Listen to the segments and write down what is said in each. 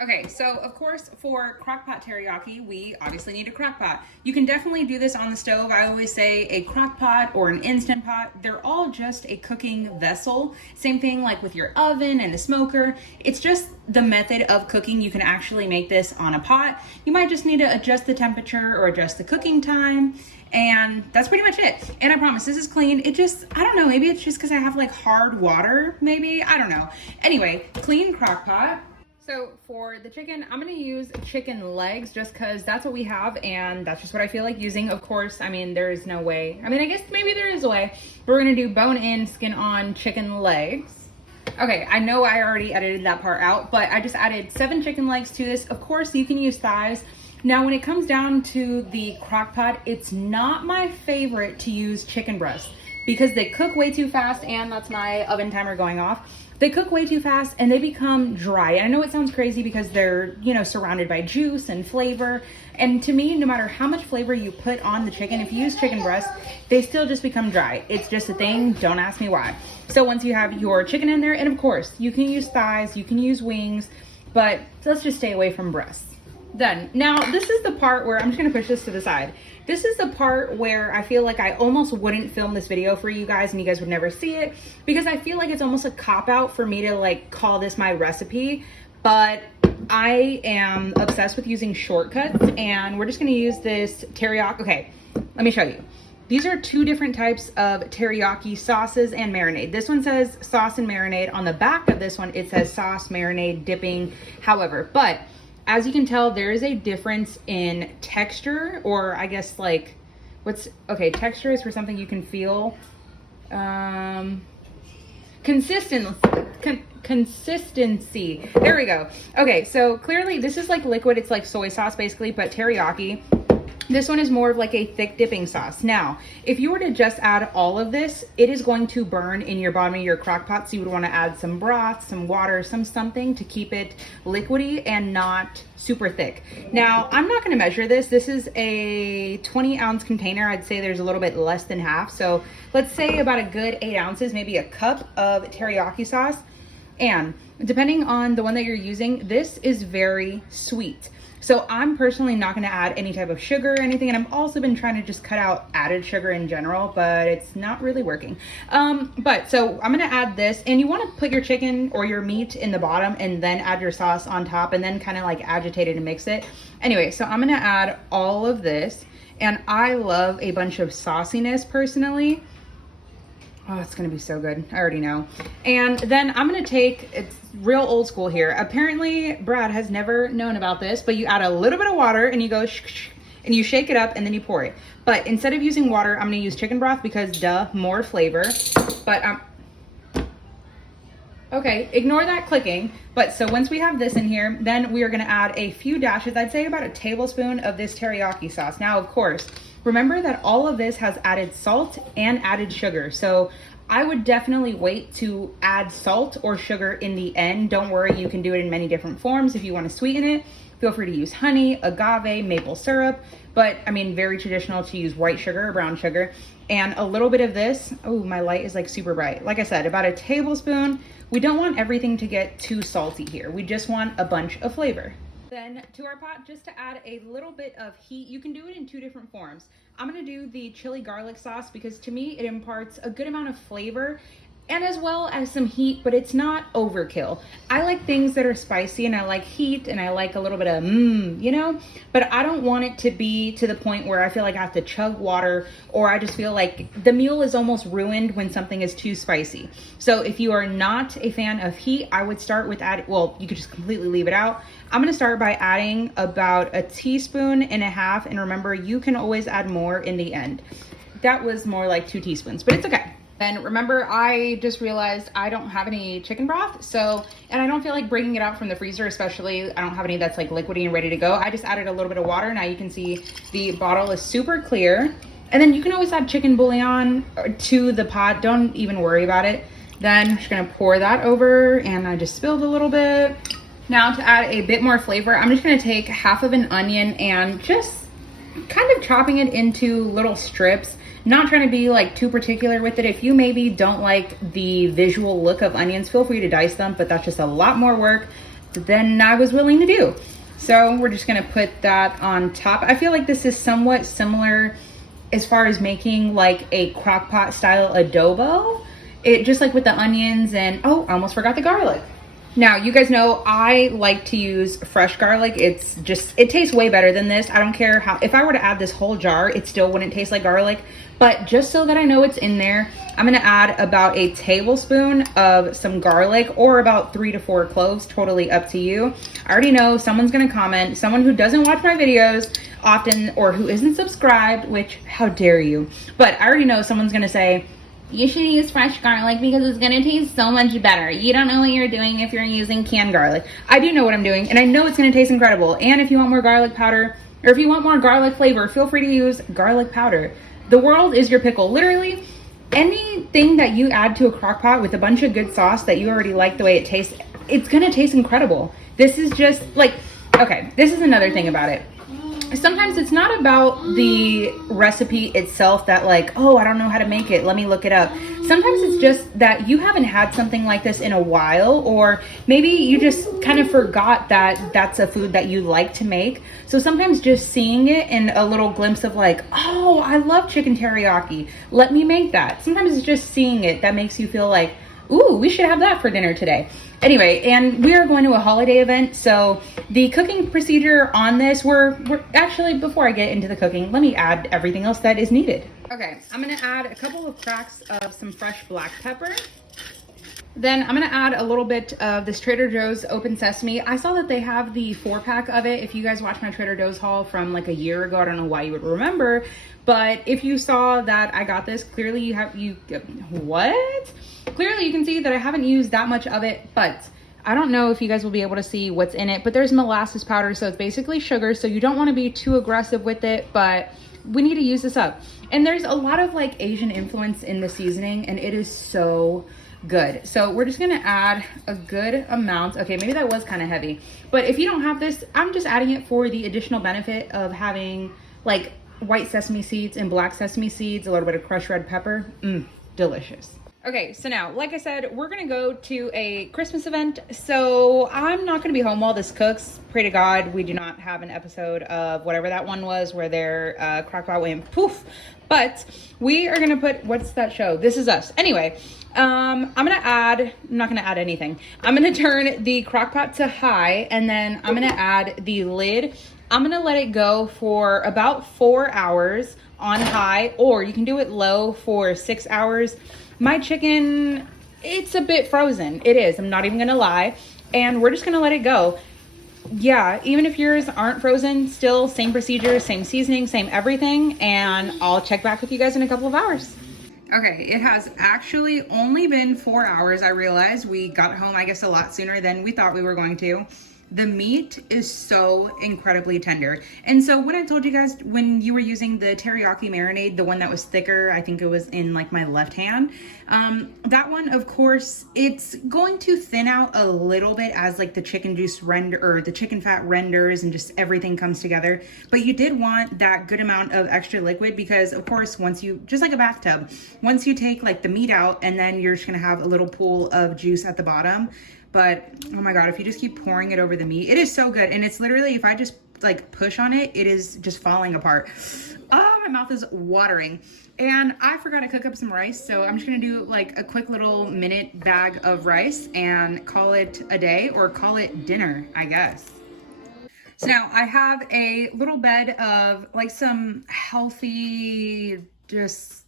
Okay, so of course for crockpot teriyaki, we obviously need a crockpot. You can definitely do this on the stove. I always say a crockpot or an Instant Pot. They're all just a cooking vessel. Same thing like with your oven and the smoker. It's just the method of cooking. You can actually make this on a pot. You might just need to adjust the temperature or adjust the cooking time. And that's pretty much it. And I promise this is clean. It just, I don't know, maybe it's just because I have like hard water, maybe. I don't know. Anyway, clean crockpot. So for the chicken, I'm gonna use chicken legs just cause that's what we have and that's just what I feel like using. Of course, I mean, there is no way. I mean, I guess maybe there is a way. But we're gonna do bone in, skin on chicken legs. Okay, I know I already edited that part out, but I just added 7 chicken legs to this. Of course, you can use thighs. Now, when it comes down to the crock pot, it's not my favorite to use chicken breasts because they cook way too fast and that's my oven timer going off. They cook way too fast and they become dry. And I know it sounds crazy because they're, you know, surrounded by juice and flavor. And to me, no matter how much flavor you put on the chicken, if you use chicken breast, they still just become dry. It's just a thing. Don't ask me why. So once you have your chicken in there, and of course, you can use thighs, you can use wings, but let's just stay away from breasts. Done. Now, this is the part where I'm just going to push this to the side. This is the part where I feel like I almost wouldn't film this video for you guys and you guys would never see it because I feel like it's almost a cop-out for me to like call this my recipe, but I am obsessed with using shortcuts and we're just going to use this teriyaki. Okay, let me show you. These are 2 different types of teriyaki sauces and marinade. This one says sauce and marinade. On the back of this one, it says sauce, marinade, dipping, however, but as you can tell, there is a difference in texture, or I guess like, texture is for something you can feel. Consistency. There we go. Okay, so clearly this is like liquid. It's like soy sauce basically, but teriyaki. This one is more of like a thick dipping sauce. Now, if you were to just add all of this, it is going to burn in your bottom of your crock pot. So you would want to add some broth, some water, something to keep it liquidy and not super thick. Now, I'm not going to measure this. This is a 20-ounce container. I'd say there's a little bit less than half. So let's say about a good 8 ounces, maybe a cup of teriyaki sauce. And depending on the one that you're using, this is very sweet. So I'm personally not going to add any type of sugar or anything. And I've also been trying to just cut out added sugar in general, but it's not really working. So I'm going to add this, and you want to put your chicken or your meat in the bottom and then add your sauce on top and then kind of like agitate it and mix it. Anyway, so I'm going to add all of this, and I love a bunch of sauciness personally. Oh, it's gonna be so good. I already know. And then I'm gonna take, it's real old school here. Apparently, Brad has never known about this, but you add a little bit of water and you go and you shake it up and then you pour it. But instead of using water, I'm gonna use chicken broth because duh, more flavor. But okay, ignore that clicking. But so once we have this in here, then we are gonna add a few dashes, I'd say about a tablespoon of this teriyaki sauce. Now, of course, remember that all of this has added salt and added sugar. So I would definitely wait to add salt or sugar in the end. Don't worry, you can do it in many different forms. If you want to sweeten it, feel free to use honey, agave, maple syrup. But I mean, very traditional to use white sugar or brown sugar. And a little bit of this. Oh, my light is like super bright. Like I said, about a tablespoon. We don't want everything to get too salty here. We just want a bunch of flavor. Then to our pot, just to add a little bit of heat, you can do it in 2 different forms. I'm gonna do the chili garlic sauce because to me, it imparts a good amount of flavor and as well as some heat, but it's not overkill. I like things that are spicy and I like heat and I like a little bit of you know, but I don't want it to be to the point where I feel like I have to chug water or I just feel like the meal is almost ruined when something is too spicy. So if you are not a fan of heat, I would start with you could just completely leave it out. I'm gonna start by adding about 1.5 teaspoons, and remember, you can always add more in the end. That was more like 2 teaspoons, but it's okay. Then remember, I just realized I don't have any chicken broth, and I don't feel like bringing it out from the freezer, especially I don't have any that's like liquidy and ready to go. I just added a little bit of water. Now you can see the bottle is super clear. And then you can always add chicken bouillon to the pot. Don't even worry about it. Then I'm just gonna pour that over, and I just spilled a little bit. Now to add a bit more flavor, I'm just gonna take half of an onion and just kind of chopping it into little strips. Not trying to be like too particular with it. If you maybe don't like the visual look of onions, feel free to dice them, but that's just a lot more work. than I was willing to do. So we're just gonna put that on top. I feel like this is somewhat similar as far as making like a crock pot style adobo. It just like with the onions and, oh, I almost forgot the garlic. Now, you guys know I like to use fresh garlic. It's just, it tastes way better than this. I don't care how, if I were to add this whole jar, it still wouldn't taste like garlic. But just so that I know it's in there, I'm gonna add about a tablespoon of some garlic, or about 3 to 4 cloves, totally up to you. I already know someone's gonna comment, someone who doesn't watch my videos often or who isn't subscribed, which how dare you. But I already know someone's gonna say, you should use fresh garlic because it's gonna taste so much better. You don't know what you're doing if you're using canned garlic. I do know what I'm doing, and I know it's gonna taste incredible. And if you want more garlic powder, or if you want more garlic flavor, feel free to use garlic powder. The world is your pickle. Literally, anything that you add to a crock pot with a bunch of good sauce that you already like the way it tastes, it's gonna taste incredible. This is just like, okay, this is another thing about it. Sometimes it's not about the recipe itself that like, oh, I don't know how to make it, let me look it up. Sometimes it's just that you haven't had something like this in a while, or maybe you just kind of forgot that that's a food that you like to make. So sometimes just seeing it in a little glimpse of like, oh, I love chicken teriyaki, let me make that. Sometimes it's just seeing it that makes you feel like, ooh, we should have that for dinner today. Anyway, and we are going to a holiday event, so the cooking procedure on this, we're actually, before I get into the cooking, let me add everything else that is needed. Okay, I'm gonna add a couple of cracks of some fresh black pepper. Then I'm gonna add a little bit of this Trader Joe's open sesame. I saw that they have the 4-pack of it. If you guys watched my Trader Joe's haul from like a year ago, I don't know why you would remember, but if you saw that I got this, clearly what? Clearly you can see that I haven't used that much of it, but I don't know if you guys will be able to see what's in it, but there's molasses powder, so it's basically sugar, so you don't want to be too aggressive with it, but we need to use this up. And there's a lot of like Asian influence in the seasoning, and it is so good. So we're just gonna add a good amount. Okay, maybe that was kind of heavy, but if you don't have this, I'm just adding it for the additional benefit of having like white sesame seeds and black sesame seeds, a little bit of crushed red pepper. Delicious. Okay, so now, like I said, we're gonna go to a Christmas event, so I'm not gonna be home while this cooks. Pray to God we do not have an episode of whatever that one was where their crockpot went poof. But we are gonna put, what's that show? This Is Us. Anyway, I'm not gonna add anything. I'm gonna turn the crockpot to high, and then I'm gonna add the lid. I'm gonna let it go for about 4 hours on high, or you can do it low for 6 hours. My chicken, it's a bit frozen. It is, I'm not even gonna lie. And we're just gonna let it go. Yeah, even if yours aren't frozen, still same procedure, same seasoning, same everything. And I'll check back with you guys in a couple of hours. Okay, it has actually only been 4 hours. I realized we got home, I guess, a lot sooner than we thought we were going to. The meat is so incredibly tender. And so when I told you guys, when you were using the teriyaki marinade, the one that was thicker, I think it was in like my left hand, that one, of course, it's going to thin out a little bit as like the chicken juice render, or the chicken fat renders, and just everything comes together. But you did want that good amount of extra liquid, because of course, once you, just like a bathtub, once you take like the meat out, and then you're just gonna have a little pool of juice at the bottom. But oh my God, if you just keep pouring it over the meat, it is so good. And it's literally, if I just like push on it, it is just falling apart. Oh, my mouth is watering. And I forgot to cook up some rice, so I'm just gonna do like a quick little minute bag of rice and call it a day, or call it dinner, I guess. So now I have a little bed of like some healthy, just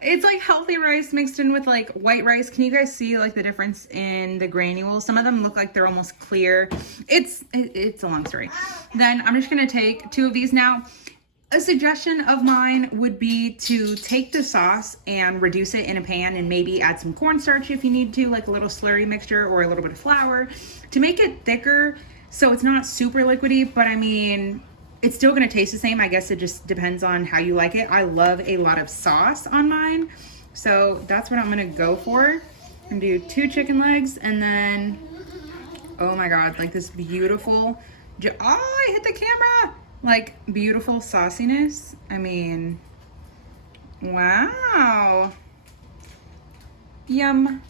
it's like healthy rice mixed in with like white rice. Can you guys see like the difference in the granules? Some of them look like they're almost clear. It's a long story. Then I'm just gonna take 2 of these. Now, a suggestion of mine would be to take the sauce and reduce it in a pan, and maybe add some cornstarch if you need to, like a little slurry mixture, or a little bit of flour to make it thicker so it's not super liquidy. But I mean, it's still gonna taste the same. I guess it just depends on how you like it. I love a lot of sauce on mine, so that's what I'm gonna go for. I'm gonna do 2 chicken legs, and then, oh my God, like this beautiful, oh, I hit the camera! Like beautiful sauciness. I mean, wow. Yum.